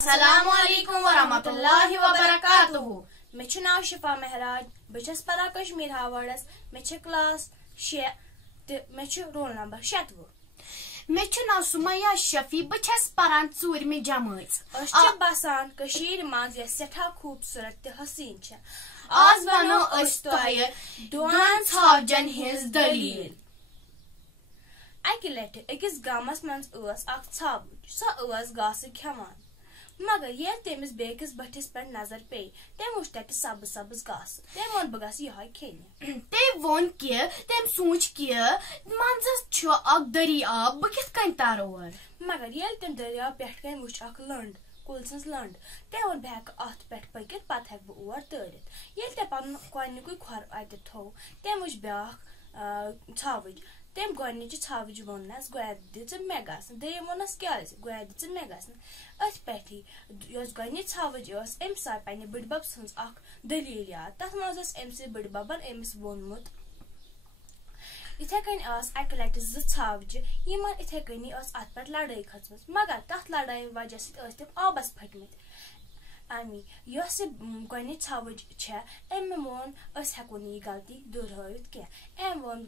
Assalamualaikum warahmatullahi wabarakatuh. Me छु नाव शिफा मेहराज बह छस परा कश्मीर हावर्डस मे छ क्लास 6 ते मे छु रोल नंबर 7 मे छु नाव सुमैया शफी बह छस परान 4 जमात अस छ बसान कशीर माज ये सेठा खूबसूरत ते हसीन छ आज वनो अस तोय दोन छावजन हिज दलील अकि लट अकिस गामस मंज अस अख छाव स अस गास खेवान मगर ये तेमिस बेकिस बटिस पे नजर पे तेम उस तक सब सबस गास तेम वन बगास यह खेने ते वोन के तेम सोच के मंजस छ अक दरियाब बह किस कन तारोर मगर ये तेम दरियाब पेठ कन वुच अक लंड कुलसंस लंड ते वन बहक अत पेठ पकित पत हक ब ओर तरित ये ते पन कोनिकुय खर अत थो तेम वुच ब्याख छावज तेम गोनिच छावज वोनस गोद मे गसन दयम वोनस क्या गोद मे गसन अथ पेठी यस गोनिच छावज यस एम सा पने बड़बब सन्स अख दलील याद तथ मज एम से बड़बबन एमिस वोनमुत इथे कन अस अक लट ज छावज यमन इथे कनी अस अत पे लड़ाई खचमस मगर तथ लड़ाई वजह से तम आबस फटमित अमी यस गोनिच छावज छ एम वोन अस हेको नी गलती दोहरावित के एम वोन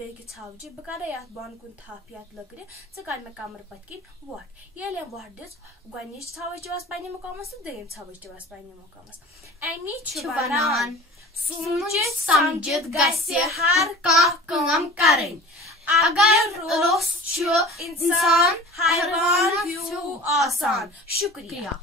बेक छावज ब करे यात बन कुन थाप यात लकरे स कर मे कमर पतकिन वोट येले वोट दिस गोनिच छावज वस पने मुकामस देम छावज वस पने मुकामस अमी छ वनान सोचित समझित गसे हर का काम करें अगर रोस छ इंसान हैवान व्यू आसान शुक्रिया।